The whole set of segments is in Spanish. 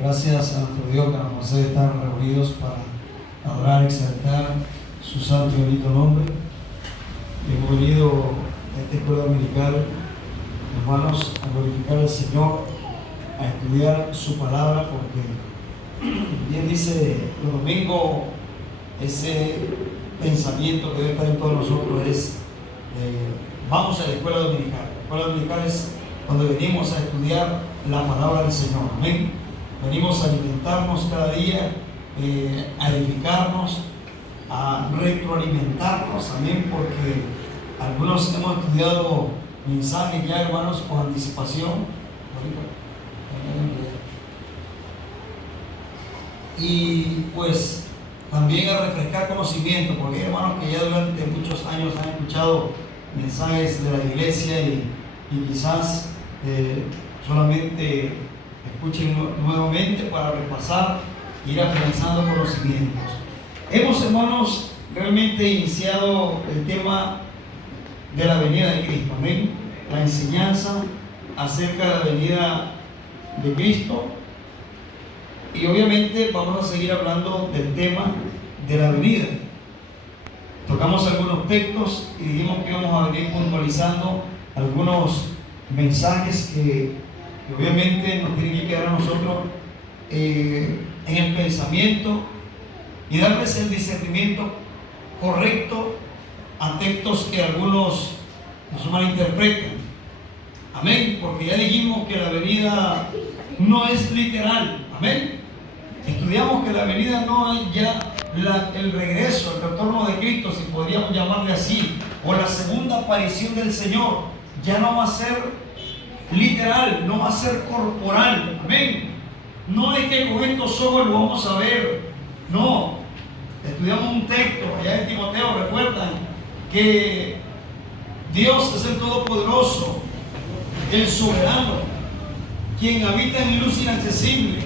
Gracias a nuestro Dios que nos concede estar reunidos para adorar y exaltar su santo y bendito nombre. Hemos venido a esta escuela dominical, hermanos, a glorificar al Señor, a estudiar su palabra, porque bien dice los domingos, ese pensamiento que debe estar en todos nosotros es vamos a la escuela dominical. La escuela dominical es cuando venimos a estudiar la palabra del Señor. Amén. Venimos a alimentarnos cada día, a edificarnos, a retroalimentarnos. Amén. Porque algunos hemos estudiado mensajes ya, hermanos, con anticipación. Y pues también a refrescar conocimiento, porque hay hermanos que ya durante muchos años han escuchado mensajes de la iglesia y quizás solamente escuchen nuevamente para repasar e ir afianzando conocimientos. Hemos, hermanos, realmente iniciado el tema de la venida de Cristo, amén. La enseñanza acerca de la venida de Cristo. Y obviamente vamos a seguir hablando del tema de la venida. Tocamos algunos textos y dijimos que íbamos a venir puntualizando algunos mensajes que obviamente nos tienen que quedar a nosotros en el pensamiento y darles el discernimiento correcto a textos que algunos nos malinterpretan. Amén, porque ya dijimos que la venida no es literal. Amén. Estudiamos que la venida no es ya el regreso, el retorno de Cristo, si podríamos llamarle así, o la segunda aparición del Señor. Ya no va a ser literal, no va a ser corporal. Amén. No es que con estos ojos lo vamos a ver. No. Estudiamos un texto allá en Timoteo, recuerdan que Dios es el Todopoderoso, el soberano, quien habita en luz inaccesible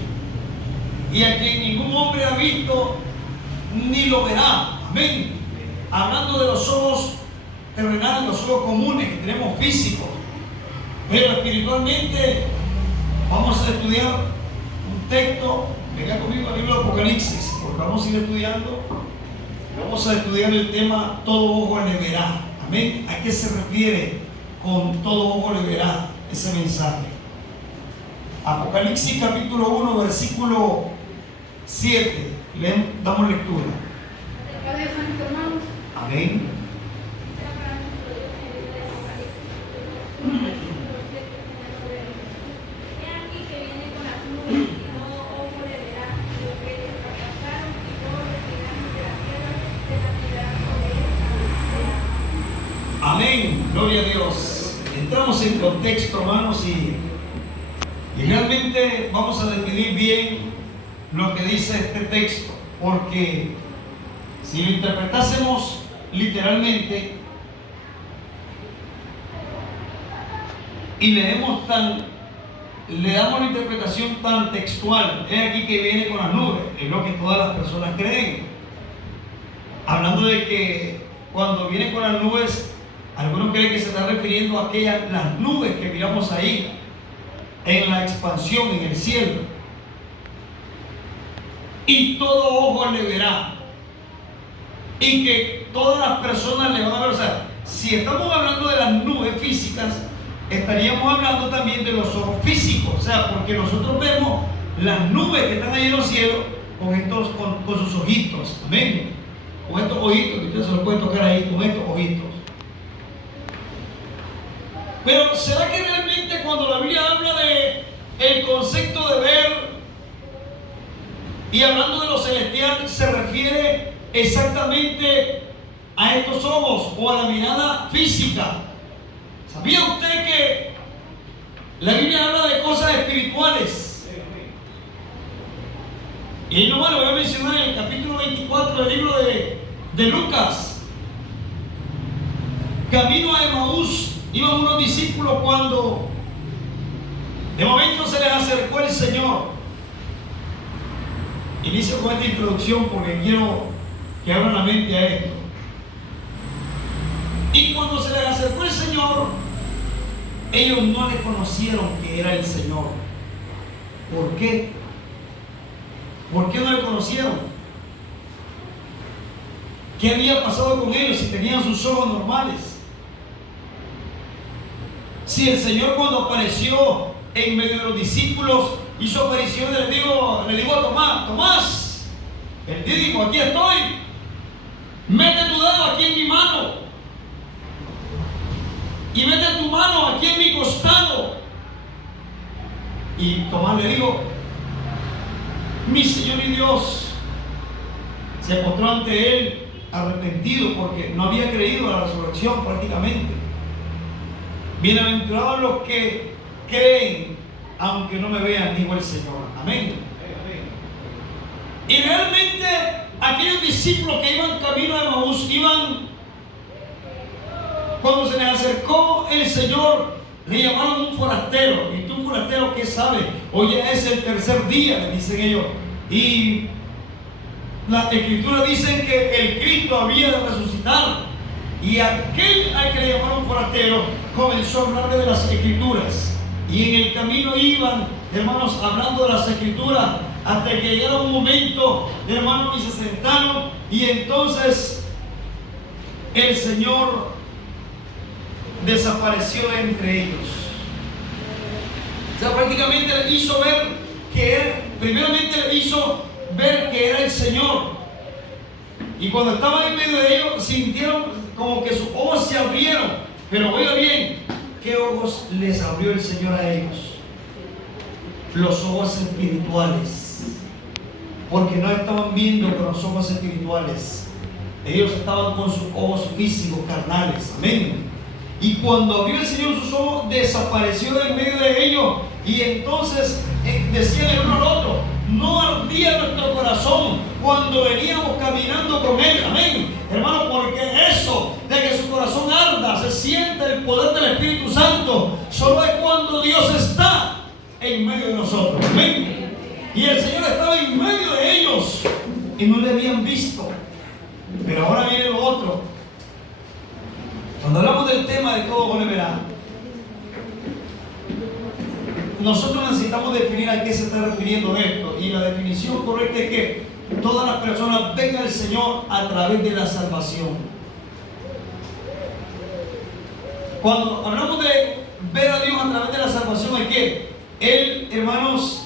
y a quien ningún hombre ha visto ni lo verá. Amén. Hablando de los ojos terrenales, los ojos comunes que tenemos físicos, pero espiritualmente vamos a estudiar un texto. Venga conmigo al libro de Apocalipsis, porque vamos a ir estudiando. Vamos a estudiar el tema todo ojo le verá. Amén. ¿A qué se refiere con todo ojo le verá ese mensaje? Apocalipsis capítulo 1, versículo 7. Damos lectura. Amén. Amén. Gloria a Dios. Entramos en contexto, hermanos, y realmente vamos a definir bien lo que dice este texto, porque si lo interpretásemos literalmente y le damos la interpretación tan textual, es aquí que viene con las nubes, es lo que todas las personas creen, hablando de que cuando viene con las nubes, algunos creen que se está refiriendo a las nubes que miramos ahí en la expansión en el cielo. Y todo ojo le verá. Y que todas las personas le van a ver. O sea, si estamos hablando de las nubes físicas, estaríamos hablando también de los ojos físicos. O sea, porque nosotros vemos las nubes que están ahí en los cielos con sus ojitos. Amén. Con estos ojitos, que ustedes se los pueden tocar ahí, con estos ojitos. Pero ¿será que realmente cuando la Biblia habla de el concepto de ver y hablando de lo celestial se refiere exactamente a estos ojos o a la mirada física? ¿Sabía usted que la Biblia habla de cosas espirituales? Y ahí nomás lo voy a mencionar en el capítulo 24 del libro de Lucas. Camino a Emaús iban unos discípulos cuando de momento se les acercó el Señor. Inicio con esta introducción porque quiero que abran la mente a esto. Y cuando se les acercó el Señor, ellos no le conocieron que era el Señor. ¿Por qué? ¿Por qué no le conocieron? ¿Qué había pasado con ellos si tenían sus ojos normales? Si el Señor, cuando apareció en medio de los discípulos, hizo aparición, le digo a Tomás: Tomás, el dijo, aquí estoy, mete tu dedo aquí en mi mano y mete tu mano aquí en mi costado. Y Tomás le dijo: mi Señor y Dios. Se postró ante él arrepentido porque no había creído a la resurrección prácticamente. Bienaventurados los que creen aunque no me vean, dijo el Señor. Amén. Y realmente aquellos discípulos que iban camino a Emaús, cuando se les acercó el Señor, le llamaron un forastero. ¿Y tú, forastero, qué sabes? Hoy ya es el tercer día, le dicen ellos. Y las escrituras dicen que el Cristo había de resucitar. Y aquel al que le llamaron forastero comenzó a hablarle de las escrituras. Y en el camino iban, hermanos, hablando de las escrituras, hasta que llegara un momento, hermanos, y se sentaron. Y entonces el Señor desapareció entre ellos. O sea, prácticamente le hizo ver que era, primeramente le hizo ver que era el Señor. Y cuando estaba en medio de ellos, sintieron como que sus ojos se abrieron. Pero oiga bien, ¿qué ojos les abrió el Señor a ellos? Los ojos espirituales. Porque no estaban viendo con los ojos espirituales. Ellos estaban con sus ojos físicos, carnales. Amén. Y cuando abrió el Señor sus ojos, desapareció de en medio de ellos. Y entonces decían el uno al otro: no ardía nuestro corazón cuando veníamos caminando con Él. Amén. Hermano, porque eso de que su corazón arda, se siente el poder del Espíritu Santo, solo es cuando Dios está en medio de nosotros. Amén. Y el Señor estaba en medio de ellos y no le habían visto. Pero ahora viene lo otro. Cuando hablamos del tema de todo buen verano, nosotros necesitamos definir a qué se está refiriendo esto. Y la definición correcta es que todas las personas ven al Señor a través de la salvación. Cuando hablamos de ver a Dios a través de la salvación, es que Él, hermanos,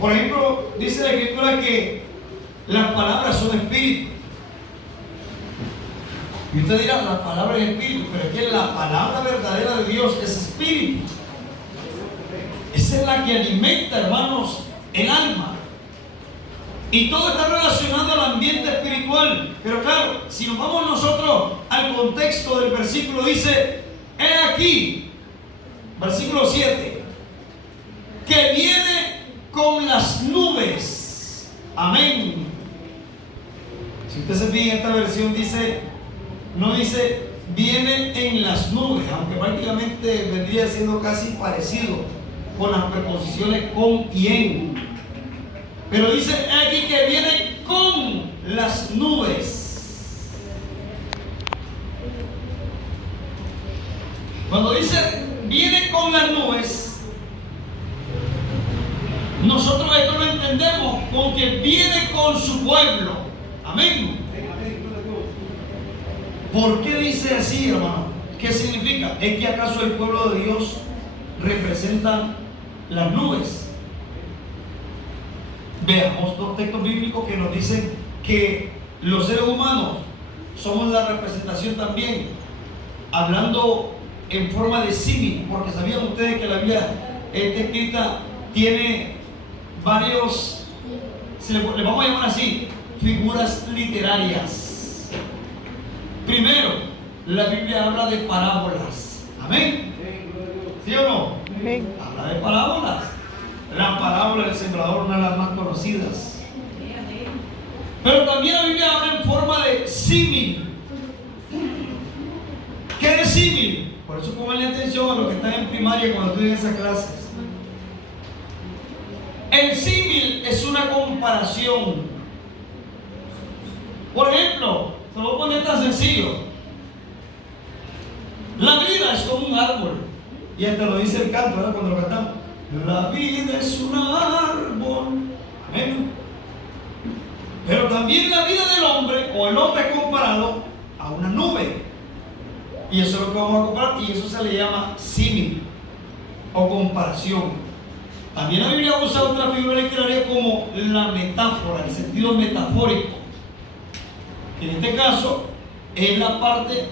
por ejemplo, dice la Escritura que las palabras son espíritu. Y usted dirá: la palabra es espíritu, pero es que la palabra verdadera de Dios es espíritu. Esa es la que alimenta, hermanos, el alma. Y todo está relacionado al ambiente espiritual. Pero claro, si nos vamos nosotros al contexto del versículo, dice: he aquí, versículo 7, que viene con las nubes. Amén. Si usted se fija en esta versión, no dice viene en las nubes, aunque prácticamente vendría siendo casi parecido con las preposiciones con y en. Pero dice aquí que viene con las nubes. Cuando dice viene con las nubes, nosotros esto lo entendemos con que viene con su pueblo. Amén. ¿Por qué dice así, hermano? ¿Qué significa? ¿Es que acaso el pueblo de Dios representa las nubes? Veamos dos textos bíblicos que nos dicen que los seres humanos somos la representación también, hablando en forma de símil, porque sabían ustedes que la Biblia escrita tiene varios, le vamos a llamar así, figuras literarias. Primero, la Biblia habla de parábolas. Amén. ¿Sí o no? Amén. Habla de parábolas. La parábola del sembrador, una de las más conocidas. Pero también la Biblia habla en forma de símil. ¿Qué es símil? Por eso pongan atención a los que están en primaria cuando estudian esas clases. El símil es una comparación. Por ejemplo, se lo voy a poner tan sencillo. La vida es como un árbol. Y hasta lo dice el canto, ¿verdad? Cuando lo cantamos. La vida es un árbol. Amén. también la vida del hombre, o el hombre es comparado a una nube. Y eso es lo que vamos a comparar, y eso se le llama símil o comparación. También la Biblia usa otra figura literaria como la metáfora, el sentido metafórico. En este caso, es la parte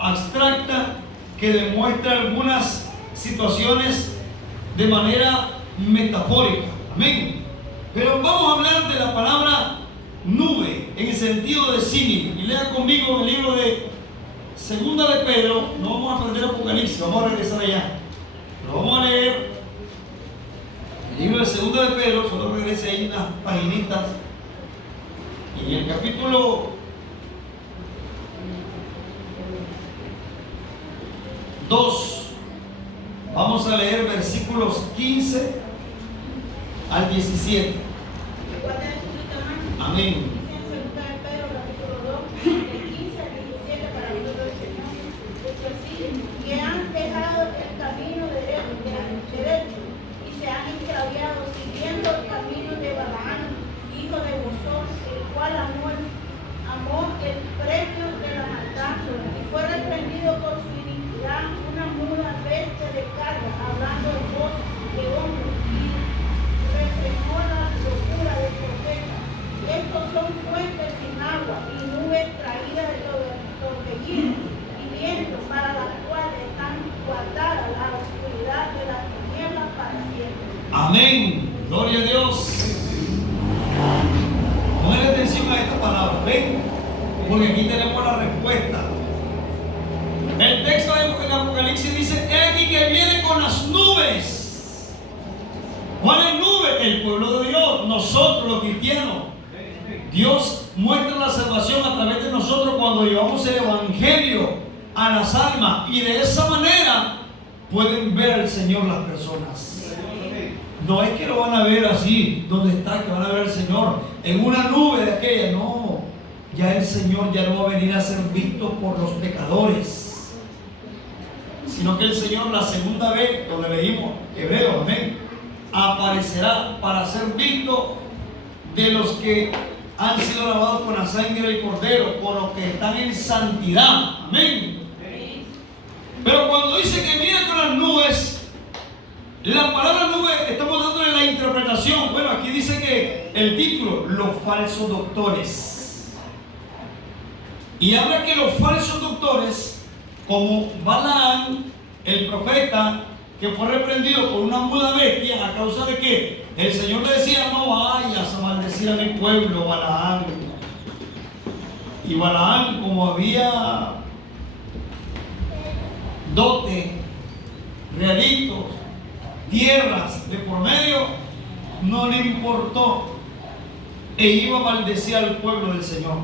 abstracta que demuestra algunas situaciones de manera metafórica. Amén. Pero vamos a hablar de la palabra nube en el sentido de símil. Y lea conmigo el libro de Segunda de Pedro. No vamos a aprender Apocalipsis, vamos a regresar allá. Pero vamos a leer el libro de Segunda de Pedro. Solo regrese ahí unas paginitas. Y en el capítulo 2 vamos a leer versículos 15 al 17. Amén. Que han dejado el camino derecho y se han extraviado siguiendo el camino de Balaam, hijo de Bosor, el cual amó el premio de la maldad y fue reprendido por su iniquidad, una muda bestia de carga, hablando en voz de hombre, y refrenó la locura del profeta. Estos son fuentes sin agua y nubes traídas de torbellino y viento, para las cuales están guardadas la oscuridad de las tinieblas para siempre. Amén. Gloria a Dios. Ponle atención a esta palabra, ven, porque aquí tenemos la respuesta. El texto de Apocalipsis dice: he aquí que viene con las nubes. ¿Cuál es nube? El pueblo de Dios, nosotros los cristianos. Dios muestra la salvación a través de nosotros cuando llevamos el evangelio a las almas, y de esa manera pueden ver al Señor las personas. No es que lo van a ver así, donde está, que van a ver al Señor en una nube de aquella. No, ya el Señor ya no va a venir a ser visto por los pecadores, sino que el Señor, la segunda vez, donde leímos Hebreo, amén, aparecerá para ser visto de los que han sido lavados con la sangre del Cordero, con los que están en santidad. Amén. Pero cuando dice que viene con las nubes, la palabra nube, estamos dándole la interpretación. Bueno, aquí dice que el título, los falsos doctores. Y habla que los falsos doctores, como Balaam, el profeta, que fue reprendido por una muda bestia, a causa de que el Señor le decía: no vayas a maldecir a mi pueblo, Balaam. Y Balaam, como había dote, realitos, tierras de por medio, no le importó e iba a maldecir al pueblo del Señor.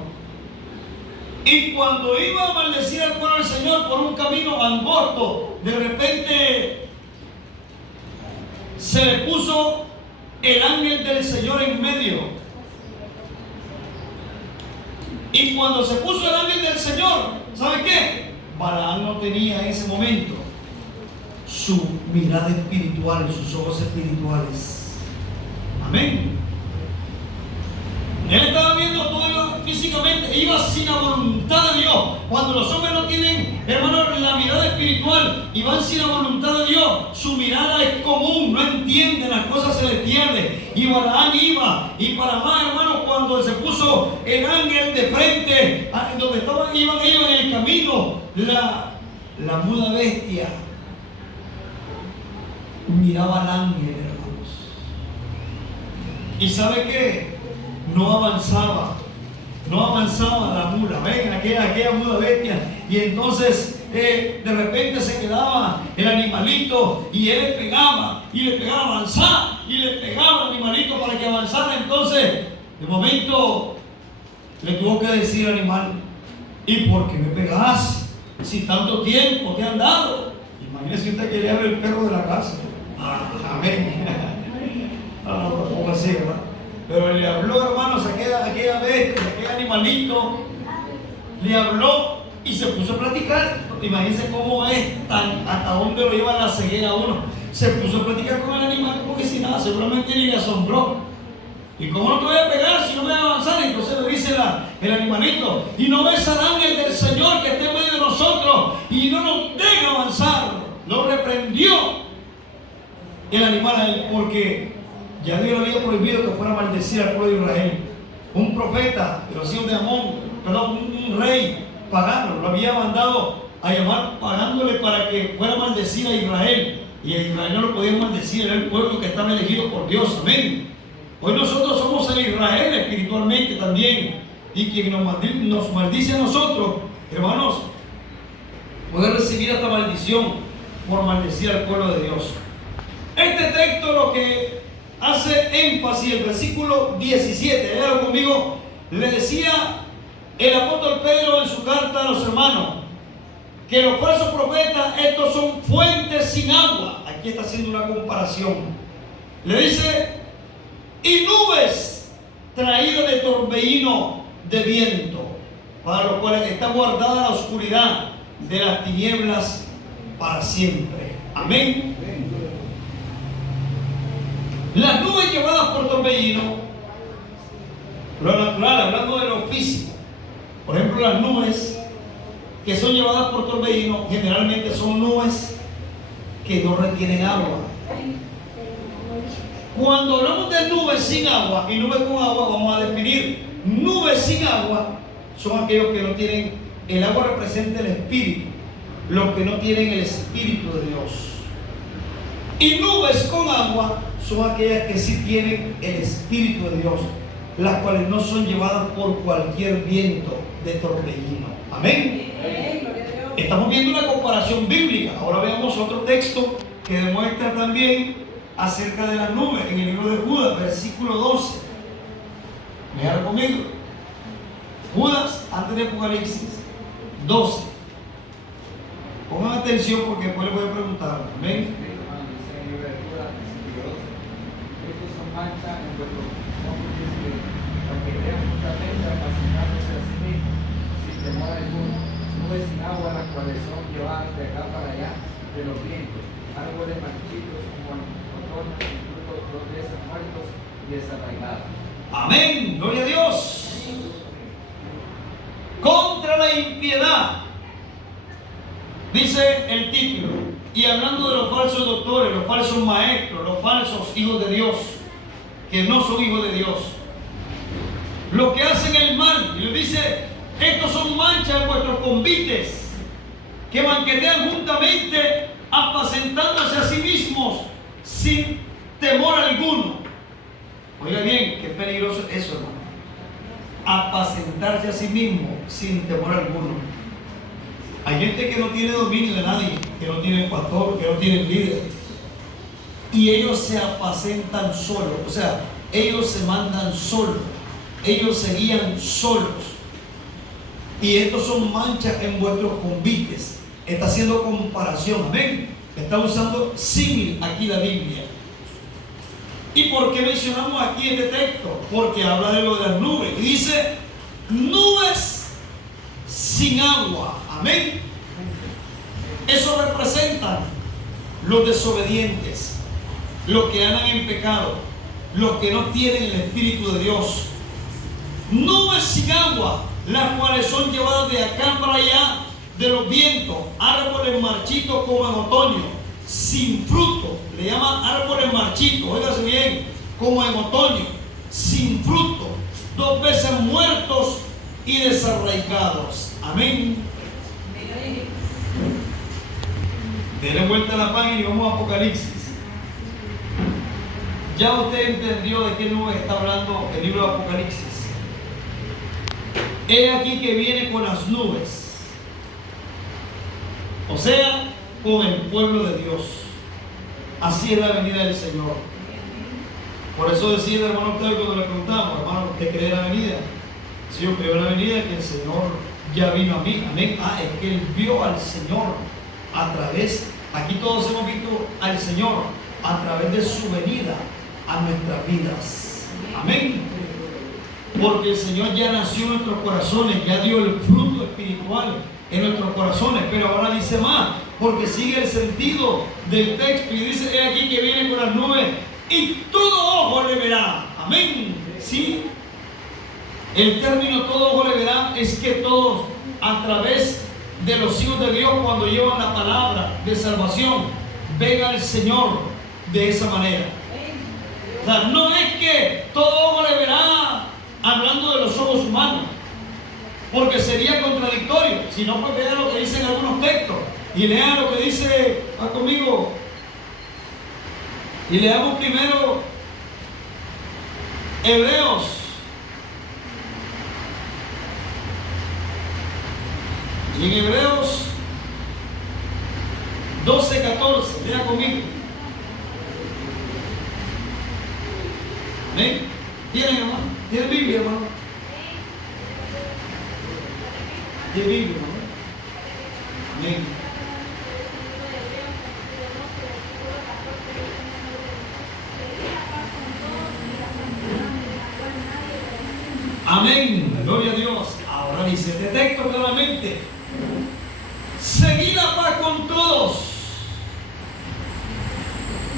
Y cuando iba a maldecir al pueblo del Señor por un camino angosto, de repente se le puso el ángel del Señor en medio. Y cuando se puso el ángel del Señor, ¿sabe qué? Balaam no tenía en ese momento su mirada espiritual, sus ojos espirituales. Amén. Él estaba viendo todo físicamente, iba sin la voluntad de Dios. Cuando los hombres no tienen, hermanos, la mirada espiritual y van sin la voluntad de Dios, su mirada es común, no entienden las cosas celestiales. Y Balaam iba, y para más, hermanos, cuando se puso el ángel de frente, donde iban ellos en el camino, la muda bestia miraba al ángel, hermanos. ¿Y sabe qué? No avanzaba la mula, ven, aquella muda bestia. Y entonces de repente se quedaba el animalito y él le pegaba avanzar, y le pegaba al animalito para que avanzara. Entonces de momento le tuvo que decir al animal: ¿y por qué me pegas? Si tanto tiempo te han dado. Imagínese usted que le abre el perro de la casa. Amén. Como así, ¿verdad? Pero le habló, hermanos, aquella bestia, aquel animalito, le habló y se puso a platicar. Imagínense cómo es, hasta dónde lo lleva la ceguera a uno. Se puso a platicar con el animal como que si nada, seguramente ni le asombró. ¿Y cómo no te voy a pegar si no me van a avanzar. Entonces le dice el animalito, y no ves al ángel del Señor que esté en medio de nosotros y no nos deja avanzar. Lo reprendió el animal a él, porque ya Dios le había prohibido que fuera a maldecir al pueblo de Israel. Un profeta de los hijos de Amón, perdón, un rey pagano, lo había mandado a llamar pagándole para que fuera a maldecir a Israel. Y a Israel no lo podían maldecir, era el pueblo que estaba elegido por Dios. Amén. Hoy nosotros somos el Israel espiritualmente también. Y quien nos maldice a nosotros, hermanos, puede recibir esta maldición por maldecir al pueblo de Dios. Este texto lo que hace énfasis, el versículo 17, léalo conmigo, le decía el apóstol Pedro en su carta a los hermanos, que los falsos profetas, estos son fuentes sin agua. Aquí está haciendo una comparación. Le dice, y nubes traídas de torbellino de viento, para los cuales está guardada la oscuridad de las tinieblas para siempre. Amén. Las nubes llevadas por torbellino, lo natural, hablando de lo físico, por ejemplo, las nubes que son llevadas por torbellino generalmente son nubes que no retienen agua. Cuando hablamos de nubes sin agua y nubes con agua, vamos a definir nubes sin agua son aquellos que no tienen, el agua representa el espíritu, los que no tienen el espíritu de Dios. Y nubes con agua son aquellas que sí tienen el espíritu de Dios, las cuales no son llevadas por cualquier viento de torbellino. Amén. Estamos viendo una comparación bíblica. Ahora veamos otro texto que demuestra también acerca de las nubes en el libro de Judas, versículo 12. Vean conmigo. Judas, antes de Apocalipsis 12. Pongan atención porque después les voy a preguntar. Amén. Nubes sin agua, las cuales son llevadas de acá para allá de los vientos, árboles marchitos como otoño, sin fruto, 2 veces muertos y desarraigados. Amén, gloria a Dios. Contra la impiedad, dice el título, y hablando de los falsos doctores, los falsos maestros, los falsos hijos de Dios, que no son hijos de Dios, los que hacen el mal, y le dice, estos son manchas en vuestros convites, que banquetean juntamente, apacentándose a sí mismos sin temor alguno. Oiga bien, qué peligroso es eso, hermano. Apacentarse a sí mismo sin temor alguno. Hay gente que no tiene dominio de nadie, que no tiene pastor, que no tiene líder. Y ellos se apacentan solos, o sea, ellos se mandan solos, ellos se guían solos. Y estos son manchas en vuestros convites. Está haciendo comparación, amén. Está usando símil aquí la Biblia. ¿Y por qué mencionamos aquí este texto? Porque habla de lo de las nubes. Y dice, nubes sin agua. Amén. Eso representa los desobedientes, los que andan en pecado, los que no tienen el Espíritu de Dios. Nubes sin agua, las cuales son llevadas de acá para allá de los vientos, árboles marchitos como en otoño, sin fruto, le llaman árboles marchitos, óigase bien, como en otoño, sin fruto, 2 veces muertos y desarraigados. Amén. Denle vuelta a la página y vamos a Apocalipsis. Ya usted entendió de qué nube está hablando el libro de Apocalipsis. He aquí que viene con las nubes, o sea, con el pueblo de Dios. Así es la venida del Señor. Por eso decía el hermano Octavio cuando le preguntamos, hermano, ¿usted cree en la venida? Si yo creo en la venida, que el Señor ya vino a mí. Amén. Es que él vio al Señor a través, aquí todos hemos visto al Señor a través de su venida a nuestras vidas. Amén. Porque el Señor ya nació en nuestros corazones, ya dio el fruto espiritual en nuestros corazones, pero ahora dice más, porque sigue el sentido del texto y dice, he aquí que viene con las nubes y todo ojo le verá. Amén. Sí, El término todos ojos le verán es que todos, a través de los hijos de Dios, cuando llevan la palabra de salvación, ven al Señor de esa manera. O sea, no es que todo ojo le verá hablando de los ojos humanos, porque sería contradictorio. Si no, pues vean lo que dicen algunos textos y lean lo que dice, va conmigo, y leamos primero Hebreos. Y en Hebreos 12:14, lea conmigo. ¿Ven? ¿Tienen, hermano? ¿Tienen Biblia, hermano? ¿Tienen Biblia, hermano? Amén. Amén, gloria a Dios. Ahora dice este texto claramente: seguid la paz con todos.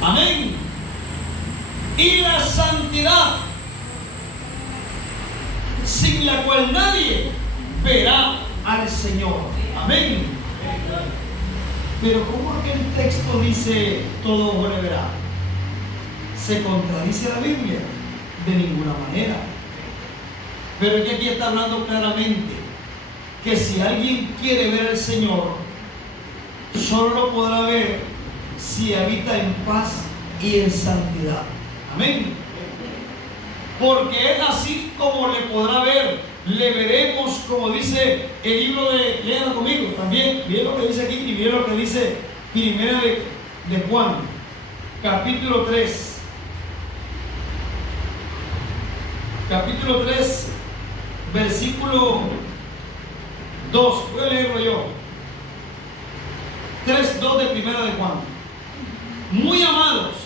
Amén. Y la santidad, sin la cual nadie verá al Señor. Amén. Pero ¿cómo aquel texto dice todo ojo le verá? ¿Se contradice la Biblia? De ninguna manera. Pero es que aquí está hablando claramente que si alguien quiere ver al Señor, solo lo podrá ver si habita en paz y en santidad. Amén. Porque es así como le podrá ver. Le veremos, como dice el libro de, léanlo conmigo también, miren lo que dice aquí y miren lo que dice Primera de Juan, capítulo 3. Capítulo 3, versículo 2. Voy a leerlo yo. 3:2 de Primera de Juan. Muy amados,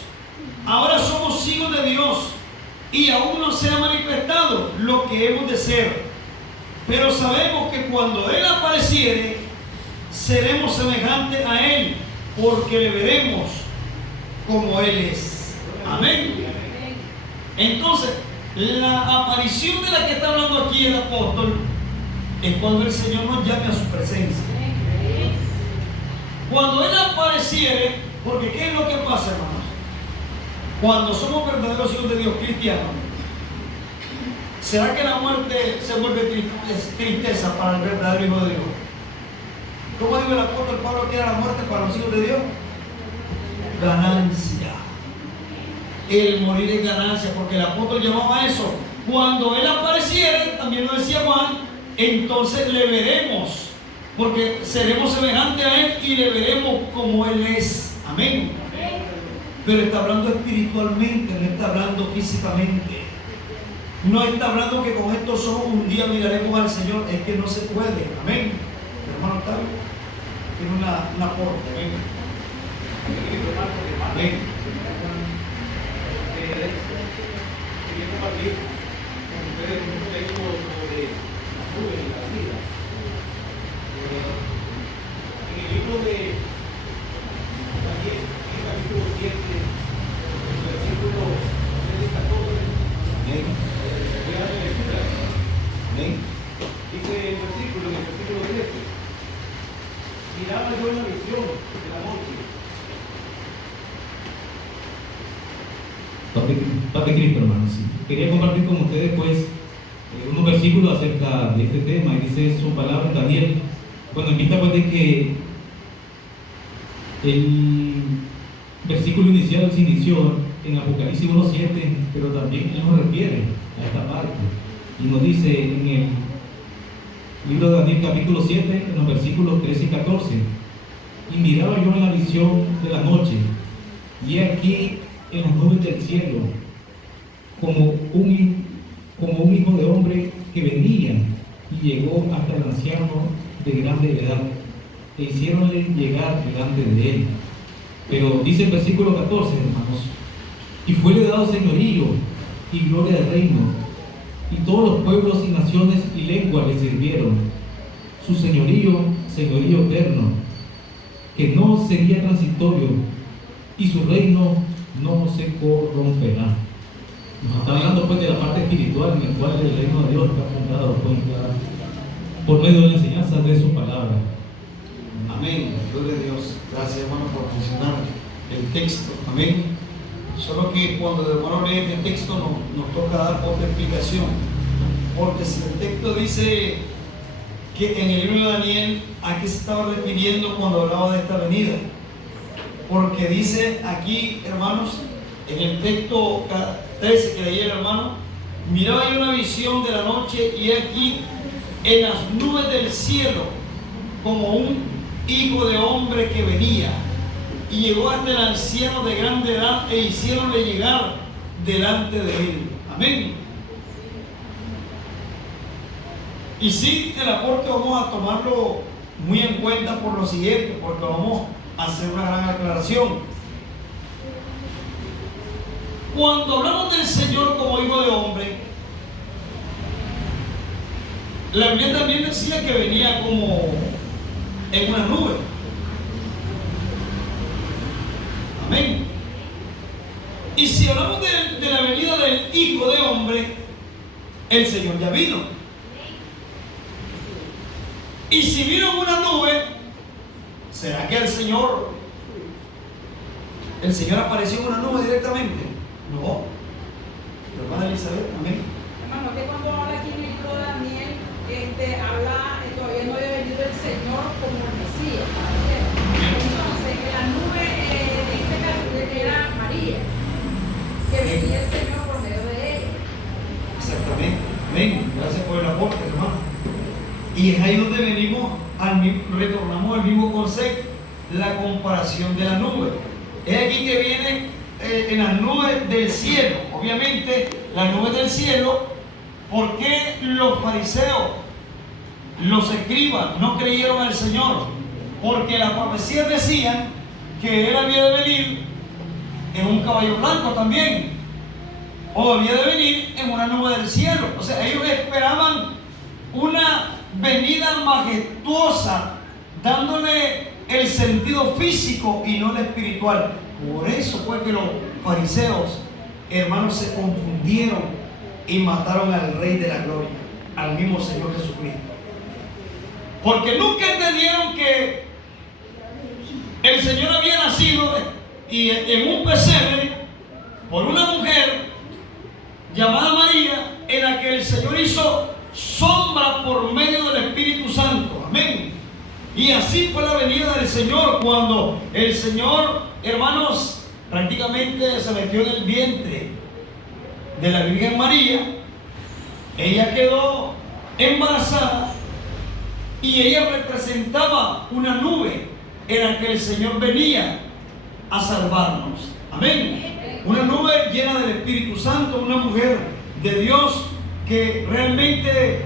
ahora somos hijos de Dios y aún no se ha manifestado lo que hemos de ser. Pero sabemos que cuando Él apareciere, seremos semejantes a Él, porque le veremos como Él es. Amén. Entonces, la aparición de la que está hablando aquí el apóstol es cuando el Señor nos llame a su presencia. Cuando Él apareciere, porque ¿qué es lo que pasa, hermanos? Cuando somos verdaderos hijos de Dios cristianos, ¿será que la muerte se vuelve tristeza para el verdadero hijo de Dios? ¿Cómo dijo el apóstol Pablo que era la muerte para los hijos de Dios? Ganancia. El morir es ganancia, porque el apóstol llamaba eso. Cuando Él apareciere, también lo decía Juan, entonces le veremos, porque seremos semejantes a Él y le veremos como Él es. Amén. Pero está hablando espiritualmente, no está hablando físicamente. No está hablando que con estos ojos un día miraremos al Señor. Es que no se puede. Amén. Hermano Octavio tiene un aporte. Amén. Amén. Quería compartir con ustedes un texto sobre las nubes y la vida. En el libro de Daniel, en el capítulo 7, versículo 13-14, voy a darle lectura. Dice el versículo, en el versículo 13: miraba yo en la visión de la noche. Padre Cristo, hermanos. Quería compartir con ustedes pues unos versículos acerca de este tema, y dice su palabra en Daniel. Bueno, en vista pues de que el versículo inicial se inició en Apocalipsis 1:7, pero también él nos refiere a esta parte y nos dice en el libro de Daniel capítulo 7, en los versículos 13 y 14: y miraba yo en la visión de la noche, y aquí en las nubes del cielo como un hijo de hombre que venía, y llegó hasta el anciano de grande edad, e hicieronle llegar delante de él. Pero dice el versículo 14, hermanos: y fuele dado señorío y gloria del reino, y todos los pueblos y naciones y lenguas le sirvieron. Su señorío eterno, que no sería transitorio, y su reino no se corromperá. Nos está hablando pues de la parte espiritual en la cual el reino de Dios está fundado por medio de la enseñanza de su palabra. Amén. Gloria a Dios. Gracias, hermano, por mencionar el texto. Amén. Solo que cuando el hermano lee este texto nos toca dar otra explicación. Porque si el texto dice que en el libro de Daniel, ¿a qué se estaba refiriendo cuando hablaba de esta venida? Porque dice aquí, hermanos, en el texto 13 que leía el hermano, miraba yo una visión de la noche y aquí en las nubes del cielo como un hijo de hombre que venía y llegó hasta el anciano de grande edad e hicieronle llegar delante de él. Amén. Y sí, el aporte vamos a tomarlo muy en cuenta por lo siguiente, porque vamos a hacer una gran aclaración. Cuando hablamos del Señor como hijo de hombre, la Biblia también decía que venía como en una nube. Amén. Y si hablamos de la venida del hijo de hombre, el Señor ya vino. Y si vino en una nube, ¿será que el Señor apareció en una nube directamente? No. Hermana Elizabeth, amén. Hermano, que cuando habla aquí en el libro de Daniel, habla, todavía no había venido el Señor como el Mesías. Entonces, en la nube, en este caso, era María, que venía el Señor por medio de ella. Exactamente. Amén. Gracias por el aporte, hermano. Y es ahí donde retornamos al mismo concepto, la comparación de la nube. Es aquí que viene en las nubes del cielo. Obviamente, las nubes del cielo, ¿por qué los fariseos, los escribas, no creyeron al Señor? Porque las profecías decían que Él había de venir en un caballo blanco también, o había de venir en una nube del cielo. O sea, ellos esperaban una venida majestuosa, dándole el sentido físico y no el espiritual. Por eso fue que los fariseos, hermanos, se confundieron y mataron al Rey de la Gloria, al mismo Señor Jesucristo. Porque nunca entendieron que el Señor había nacido y en un pesebre por una mujer llamada María, en la que el Señor hizo sombra por medio del Espíritu Santo. Amén. Y así fue la venida del Señor, cuando el Señor, hermanos, prácticamente se metió en el vientre de la Virgen María. Ella quedó embarazada y ella representaba una nube en la que el Señor venía a salvarnos. Amén. Una nube llena del Espíritu Santo, una mujer de Dios que realmente,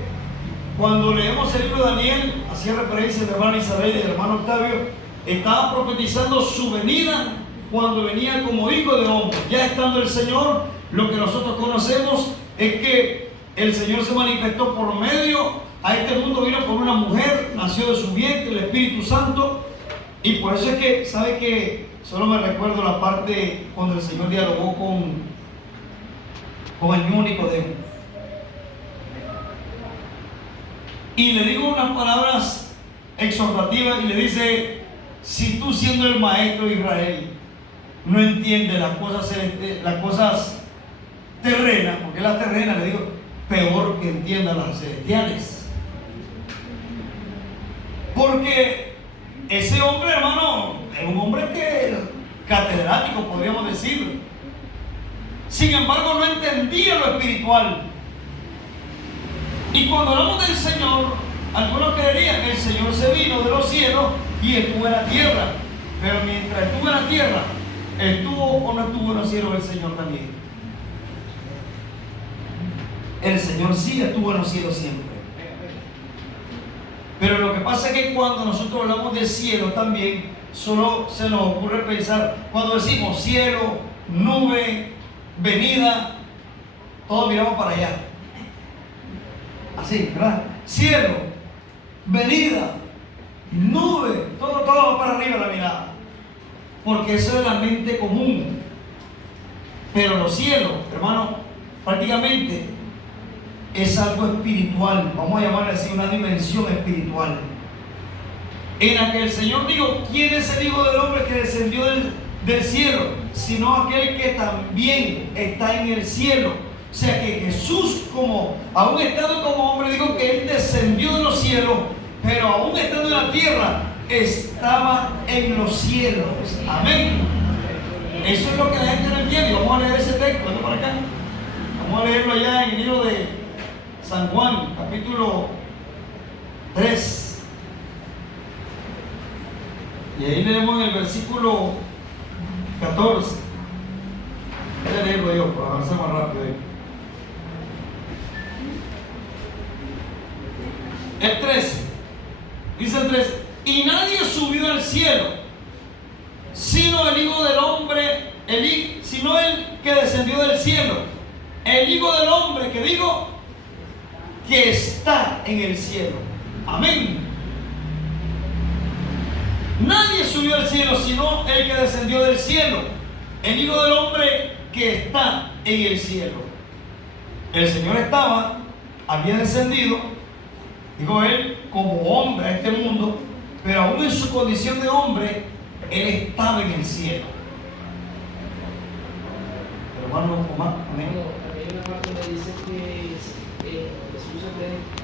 cuando leemos el libro de Daniel, hacía referencia de la hermana Isabel y del hermano Octavio, estaba profetizando su venida cuando venía como hijo de hombre. Ya estando el Señor, lo que nosotros conocemos es que el Señor se manifestó por medio, a este mundo vino por una mujer, nació de su vientre, el Espíritu Santo. Y por eso es que, ¿sabe que solo me recuerdo la parte cuando el Señor dialogó con el mismo Nicodemo? Y le digo unas palabras exhortativas y le dice: si tú, siendo el maestro de Israel, no entiendes las cosas terrenas, porque las terrenas, le digo, peor que entiendan las celestiales. Porque ese hombre, hermano, es un hombre catedrático, podríamos decirlo. Sin embargo, no entendía lo espiritual. Y cuando hablamos del Señor, algunos creerían que el Señor se vino de los cielos y estuvo en la tierra. Pero mientras estuvo en la tierra, ¿estuvo o no estuvo en los cielos el Señor también? El Señor sí estuvo en los cielos siempre. Pero lo que pasa es que cuando nosotros hablamos de cielo también, solo se nos ocurre pensar, cuando decimos cielo, nube, venida, todos miramos para allá. Así, ¿verdad? Cielo, venida, nube, todo va para arriba la mirada. Porque eso es la mente común. Pero los cielos, hermano, prácticamente es algo espiritual, vamos a llamarle así, una dimensión espiritual, en la que el Señor dijo: ¿quién es el Hijo del Hombre que descendió del cielo? Sino aquel que también está en el cielo. O sea que Jesús, como aún estando como hombre, dijo que Él descendió de los cielos, pero aún estando en la tierra, estaba en los cielos. Amén. Eso es lo que la gente no entiende. Vamos a leer ese texto, ven para acá. Vamos a leerlo allá en el libro de San Juan, capítulo 3. Y ahí leemos en el versículo 14. Voy a leerlo yo para avanzar más rápido. El 13. Dice el 13: y nadie subió al cielo, sino el Hijo del Hombre, sino el que descendió del cielo, el Hijo del Hombre, que digo, que está en el cielo. Amén. Nadie subió al cielo, sino el que descendió del cielo, el Hijo del Hombre que está en el cielo. El Señor había descendido, dijo Él, como hombre a este mundo, pero aún en su condición de hombre, Él estaba en el cielo. Hermano Omar, amén. Hay una parte donde dice que Jesús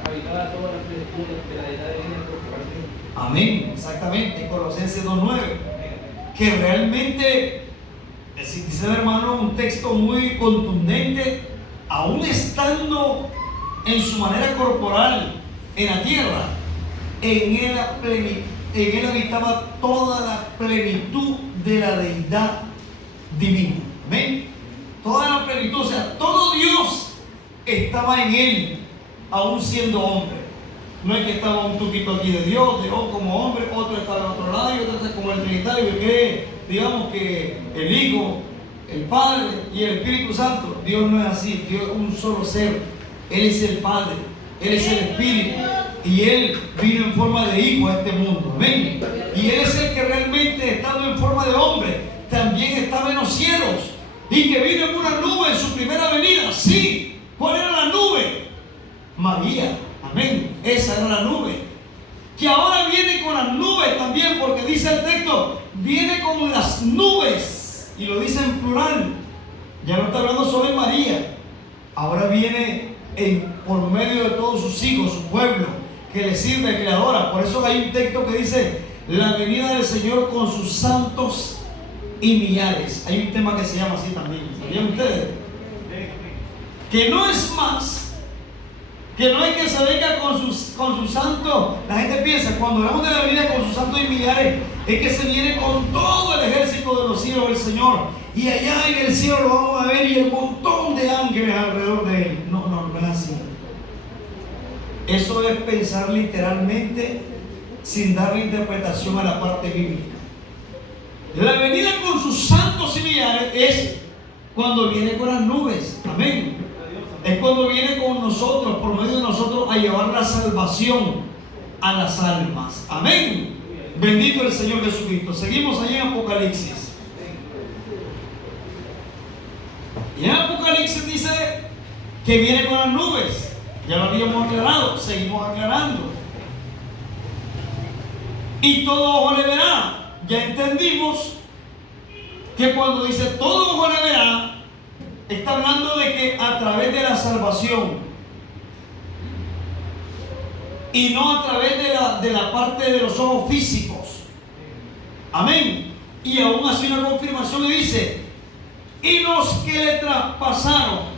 habitaba toda la plenitud de la edad de vida corporal. Amén, exactamente, Colosenses 2:9, que realmente, dice el hermano, un texto muy contundente, aún estando en su manera corporal en la tierra, en él habitaba toda la plenitud de la deidad divina. Amén. Toda la plenitud, o sea, todo Dios estaba en él, aún siendo hombre. No es que estaba un poquito aquí de Dios, como hombre, otro estaba al otro lado y otro está como el Trinitario, que cree, digamos, que el Hijo, el Padre y el Espíritu Santo. Dios no es así, Dios es un solo ser. Él es el Padre, Él es el Espíritu, y Él vino en forma de Hijo a este mundo. Amén. Y Él es el que realmente, estando en forma de hombre, también estaba en los cielos, y que vino en una nube en su primera venida. Sí, ¿cuál era la nube? María. Amén, esa era la nube, que ahora viene con las nubes también, porque dice el texto, viene con las nubes, y lo dice en plural. Ya no está hablando solo de María, ahora viene por medio de todos sus hijos, su pueblo, que le sirve, que le adora. Por eso hay un texto que dice: la venida del Señor con sus santos y millares. Hay un tema que se llama así también, ¿sabían ustedes? Que no es más, que no es que se venga con sus santos. La gente piensa, cuando hablamos de la venida con sus santos y millares, es que se viene con todo el ejército de los cielos del Señor, y allá en el cielo lo vamos a ver, y el montón de ángeles alrededor de Él. No es así. Eso es pensar literalmente, sin darle interpretación a la parte bíblica. La venida con sus santos y millares es cuando viene con las nubes. Amén. Es cuando viene con nosotros, por medio de nosotros, a llevar la salvación a las almas. Amén. Bendito el Señor Jesucristo. Seguimos allá en Apocalipsis. Y en Apocalipsis dice que viene con las nubes. Ya lo habíamos aclarado, seguimos aclarando. Y todo ojo le verá. Ya entendimos que cuando dice todo ojo le verá, está hablando de que a través de la salvación, y no a través de la parte de los ojos físicos. Amén. Y aún así una confirmación le dice: y los que le traspasaron.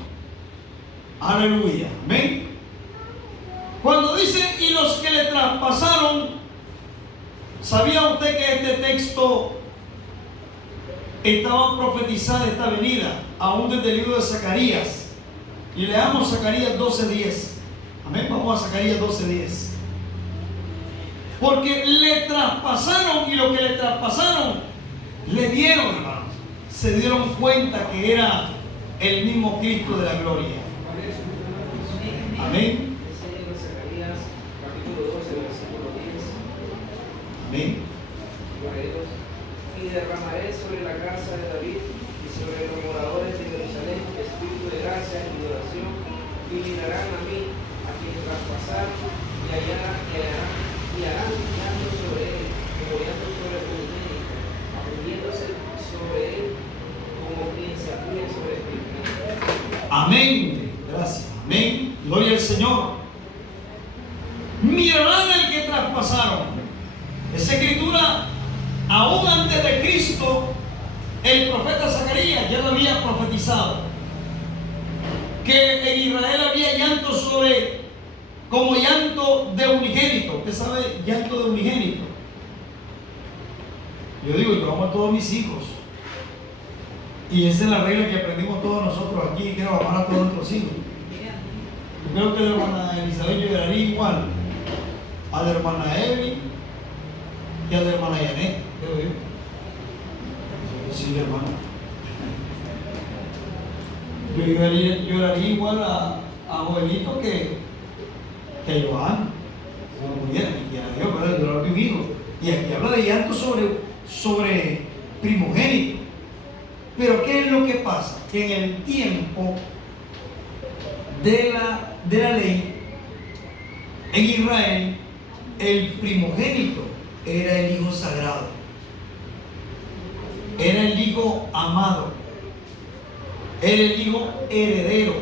Aleluya. Amén. Cuando dice y los que le traspasaron, ¿sabía usted que este texto estaba profetizada esta venida aún desde el libro de Zacarías? Y leamos Zacarías 12:10. Amén, vamos a Zacarías 12:10. Porque le traspasaron, y lo que le traspasaron le dieron, hermanos. Se dieron cuenta que era el mismo Cristo de la gloria. Amén. Zacarías capítulo 12, versículo 10. Amén. Y derramaré sobre la casa de David y sobre los moradores de Jerusalén espíritu de gracia y de mirarán a mí, a quien traspasaron, y harán llanto sobre él, como llanto sobre el unigénito, afligiéndose sobre él, como quien se aflige sobre el primogénito. Amén. Gracias. Amén. Gloria al Señor. Mirarán al que traspasaron. Esa escritura, aún antes de Cristo, el profeta Zacarías ya lo había profetizado. Que en Israel había llanto como llanto de unigénito. Usted sabe, llanto de unigénito. Yo digo, yo amo a todos mis hijos. Y esa es la regla que aprendimos todos nosotros aquí, que nos amar a todos nuestros hijos. Yo creo que la hermana Elizabeth lloraría igual a la hermana Evelyn y a la hermana Yanet. ¿Creo yo? Sí, hermano. Yo lloraría igual a Joelito que a Johan. Como muriera, y a Dios, ¿verdad? El dolor de un hijo. Y aquí habla de llanto sobre primogénito. Pero ¿qué es lo que pasa? Que en el tiempo de la ley, en Israel, el primogénito era el hijo sagrado, era el hijo amado, era el hijo heredero.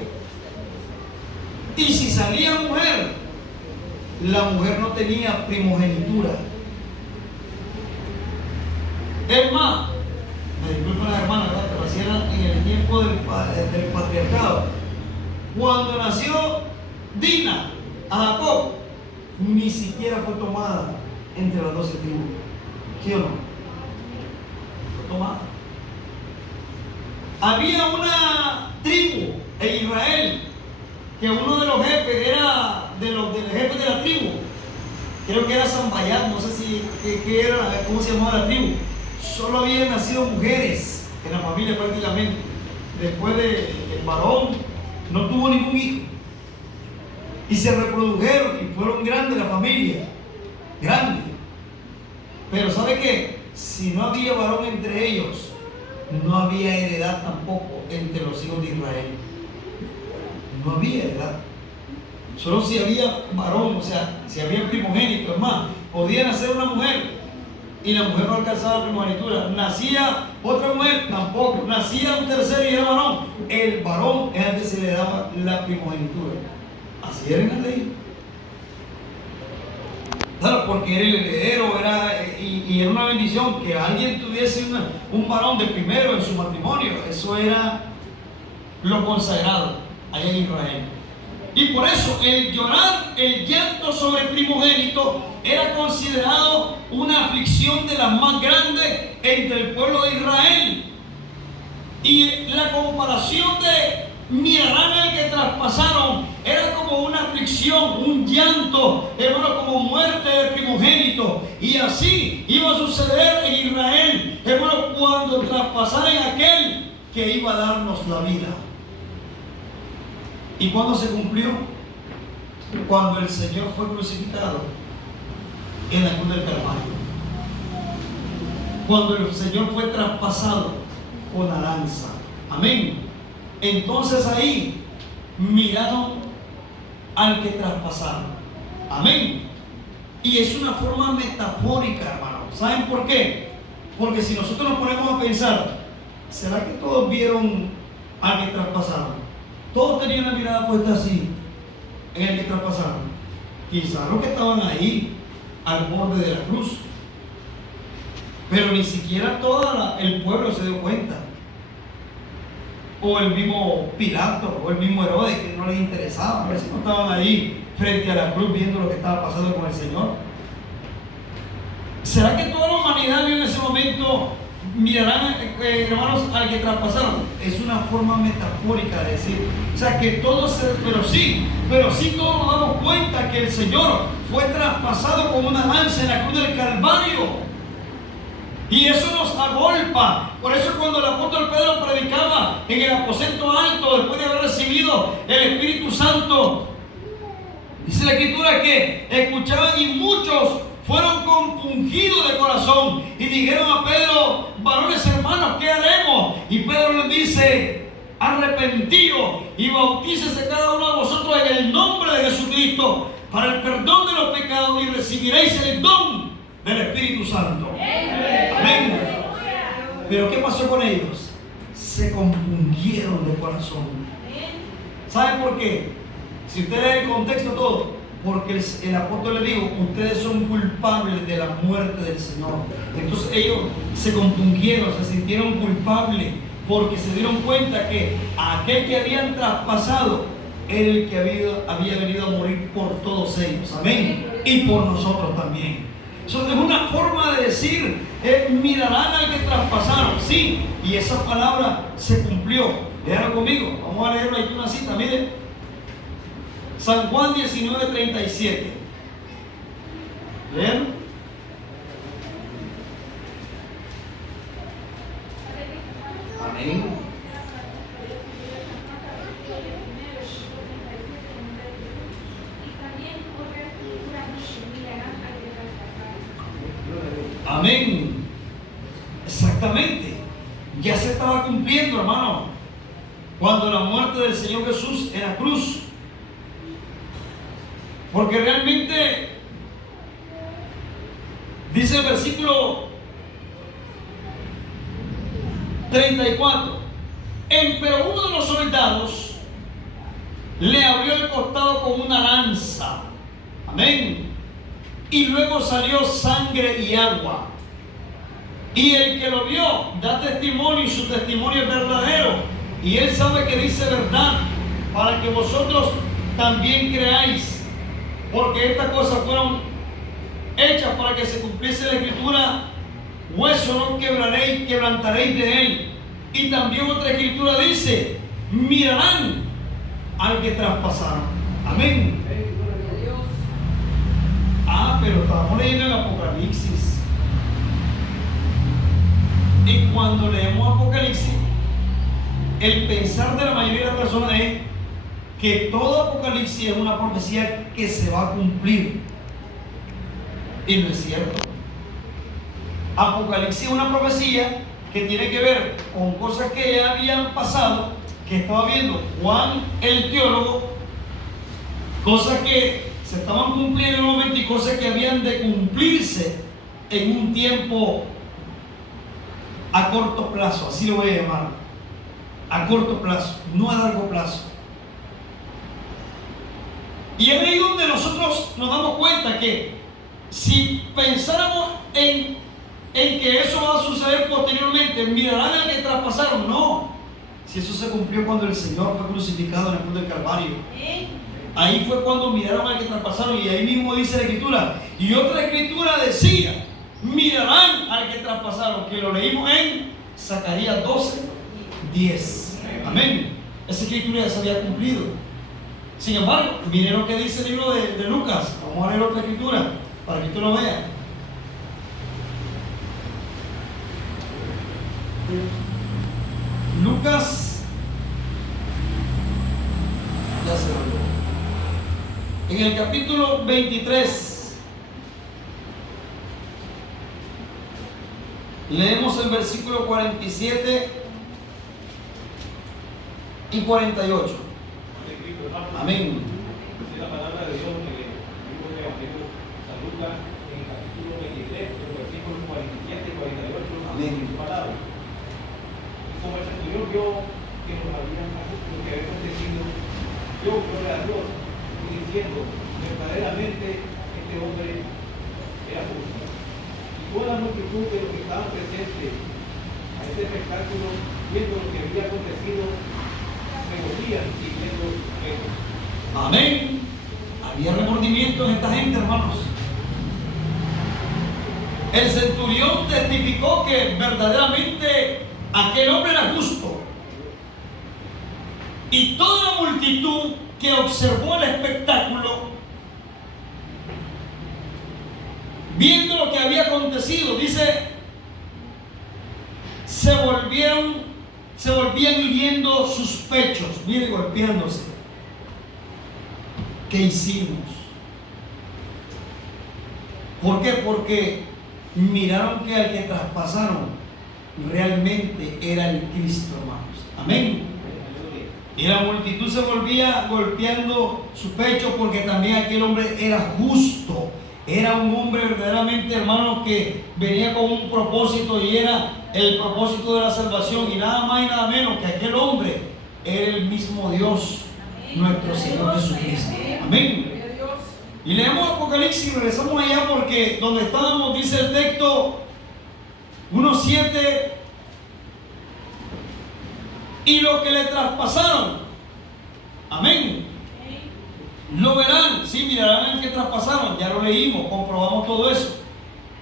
Y si salía mujer, la mujer no tenía primogenitura. Es más, me disculpo la hermana, ¿verdad? Pero así era en el tiempo del patriarcado. Cuando nació Dina a Jacob, ni siquiera fue tomada entre las 12 tribus. ¿Sí o no? Fue tomada. Había una tribu en Israel que uno de los jefes era de los jefes de la tribu. Creo que era Sambayat, no sé si qué era, cómo se llamaba la tribu. Solo habían nacido mujeres en la familia prácticamente. Después del varón no tuvo ningún hijo. Y se reprodujeron y fueron grandes la familia. Grande. Pero ¿sabe qué? Si no había varón entre ellos, no había heredad tampoco entre los hijos de Israel. No había heredad. Solo si había varón, o sea, si había primogénito. Es más, podía nacer una mujer y la mujer no alcanzaba la primogenitura. Nacía otra mujer, tampoco. Nacía un tercero y era varón. El varón es al que se le daba la primogenitura. Así era en la ley. Claro, porque era el heredero, y era una bendición que alguien tuviese un varón de primero en su matrimonio. Eso era lo consagrado allá en Israel. Y por eso el llorar, el llanto sobre el primogénito era considerado una aflicción de las más grandes entre el pueblo de Israel. Y la comparación de mirarán al que traspasaron era como una aflicción, un llanto, hermano, como muerte del primogénito. Y así iba a suceder en Israel, hermano, cuando traspasaran aquel que iba a darnos la vida. ¿Y cuándo se cumplió? Cuando el Señor fue crucificado en la cruz del Calvario. Cuando el Señor fue traspasado con la lanza. Amén. Entonces ahí miraron al que traspasaron. Amén. Y es una forma metafórica, hermano. ¿Saben por qué? Porque si nosotros nos ponemos a pensar, ¿será que todos vieron al que traspasaron? Todos tenían la mirada puesta así en el que traspasaron. Quizás los que estaban ahí al borde de la cruz. Pero ni siquiera todo el pueblo se dio cuenta. O el mismo Pilato, o el mismo Herodes, que no les interesaba. A veces no estaban ahí frente a la cruz viendo lo que estaba pasando con el Señor. ¿Será que toda la humanidad vio en ese momento, mirarán, hermanos, al que traspasaron? Es una forma metafórica de decir. O sea, que todos, pero sí todos nos damos cuenta que el Señor fue traspasado como una lanza en la cruz del Calvario. Y eso nos agolpa. Por eso cuando el apóstol Pedro predicaba en el aposento alto, después de haber recibido el Espíritu Santo, dice la Escritura que escuchaban y muchos fueron compungidos de corazón y dijeron a Pedro: varones hermanos, ¿qué haremos? Y Pedro les dice: arrepentidos y bautícese cada uno de vosotros en de Jesucristo para el perdón de los pecados y recibiréis el don del Espíritu Santo. Amén. Pero ¿qué pasó con ellos? Se compungieron de corazón. ¿Saben por qué? Si usted lee el contexto todo, porque el apóstol le dijo, ustedes son culpables de la muerte del Señor. Entonces ellos se compungieron, se sintieron culpables, porque se dieron cuenta que aquel que habían traspasado era el que había venido a morir por todos ellos. Amén. Y por nosotros también. Eso es una forma de decir, mirarán al que traspasaron. Sí, y esa palabra se cumplió. Léanlo conmigo. Vamos a leerlo aquí una cita, miren. San Juan 19:37. ¿Ven? Amén. Amén. Exactamente. Ya se estaba cumpliendo, hermano, cuando la muerte del Señor Jesús en la cruz. Porque realmente dice el versículo 34, pero uno de los soldados le abrió el costado con una lanza. Amén. Y luego salió sangre y agua. Y el que lo vio da testimonio, y su testimonio es verdadero. Y él sabe que dice verdad, para que vosotros también creáis. Porque estas cosas fueron hechas para que se cumpliese la escritura: hueso no quebrantaréis de él. Y también otra escritura dice: mirarán al que traspasaron. Amén. Pero estábamos leyendo en Apocalipsis. Y cuando leemos Apocalipsis, el pensar de la mayoría de las personas es que todo Apocalipsis es una profecía que se va a cumplir. Y no es cierto. Apocalipsis es una profecía que tiene que ver con cosas que ya habían pasado, que estaba viendo Juan el teólogo, cosas que se estaban cumpliendo en un momento y cosas que habían de cumplirse en un tiempo a corto plazo, así lo voy a llamar, a corto plazo, no a largo plazo. Y es ahí donde nosotros nos damos cuenta que si pensáramos en que eso va a suceder posteriormente, mirarán al que traspasaron, no. Si eso se cumplió cuando el Señor fue crucificado en el cruz del Calvario. Ahí fue cuando miraron al que traspasaron, y ahí mismo dice la escritura. Y otra escritura decía: mirarán al que traspasaron, que lo leímos en Zacarías 12:10. Amén. Esa escritura ya se había cumplido. Sin embargo, miren lo que dice el libro de Lucas. Vamos a leer otra escritura para que tú lo veas. Lucas, ya se volvió. En el capítulo 23, leemos el versículo 47 y 48. Amén. Es la palabra de Dios en el libro de Evangelio de San Lucas, en el capítulo 23, los versículos 47 y 48. Amén. Palabra. Como el centurión vio que nos habían lo que había acontecido, yo, gloria a Dios, y diciendo: verdaderamente este hombre era justo. Y toda la multitud de los que estaban presentes a este espectáculo, viendo lo que había acontecido, se movían siguiendo esto. Amén. Había remordimiento en esta gente, hermanos. El centurión testificó que verdaderamente aquel hombre era justo. Y toda la multitud que observó el espectáculo, viendo lo que había acontecido, dice, se volvían hiriendo sus pechos, mire, golpeándose. ¿Qué hicimos? ¿Por qué? Porque miraron que al que traspasaron realmente era el Cristo, hermanos. Amén. Y la multitud se volvía golpeando su pecho porque también aquel hombre era justo. Era un hombre verdaderamente, hermano, que venía con un propósito y era el propósito de la salvación. Y nada más y nada menos que aquel hombre era el mismo Dios, nuestro Señor Jesucristo. Amén. Y leemos Apocalipsis y regresamos allá porque donde estábamos dice el texto 1:7. Y lo que le traspasaron, amén, lo verán, sí, mirarán el que traspasaron, ya lo leímos, comprobamos todo eso.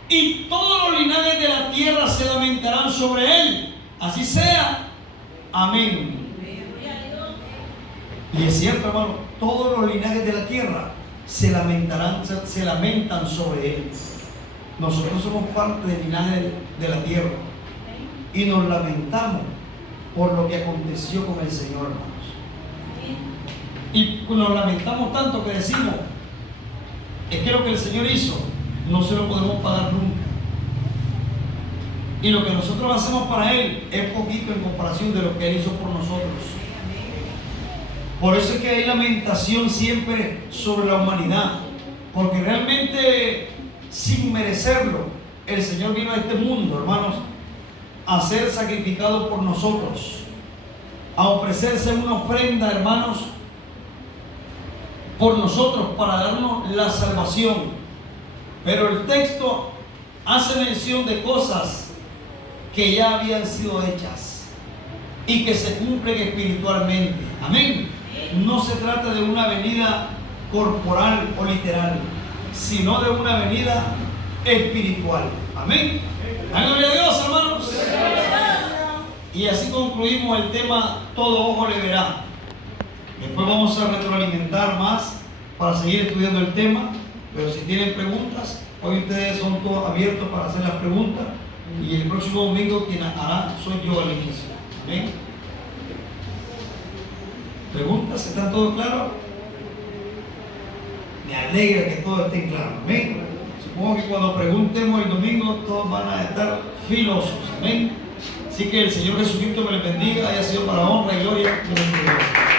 Y todos los linajes de la tierra se lamentarán sobre él, así sea, amén. Y es cierto, hermano, todos los linajes de la tierra se lamentan sobre él. Nosotros somos parte del linaje de la tierra y nos lamentamos por lo que aconteció con el Señor, hermanos. Y nos lamentamos tanto que decimos, es que lo que el Señor hizo no se lo podemos pagar nunca. Y lo que nosotros hacemos para Él es poquito en comparación de lo que Él hizo por nosotros. Por eso es que hay lamentación siempre sobre la humanidad, porque realmente sin merecerlo el Señor vino a este mundo, hermanos, a ser sacrificado por nosotros, a ofrecerse una ofrenda, hermanos, por nosotros para darnos la salvación. Pero el texto hace mención de cosas que ya habían sido hechas y que se cumplen espiritualmente. Amén. No se trata de una venida corporal o literal, sino de una venida espiritual. Amén. Gloria a Dios, hermanos. Y así concluimos el tema todo ojo le verá. Después vamos a retroalimentar más para seguir estudiando el tema, pero si tienen preguntas, hoy ustedes son todos abiertos para hacer las preguntas y el próximo domingo quien hará soy yo al inicio. Amén. ¿Preguntas? ¿Están todos claros? Me alegra que todos estén claros. Amén. Supongo que cuando preguntemos el domingo todos van a estar filosos. Amén. Así que el Señor Jesucristo me les bendiga, haya sido para honra y gloria de nuestro Dios.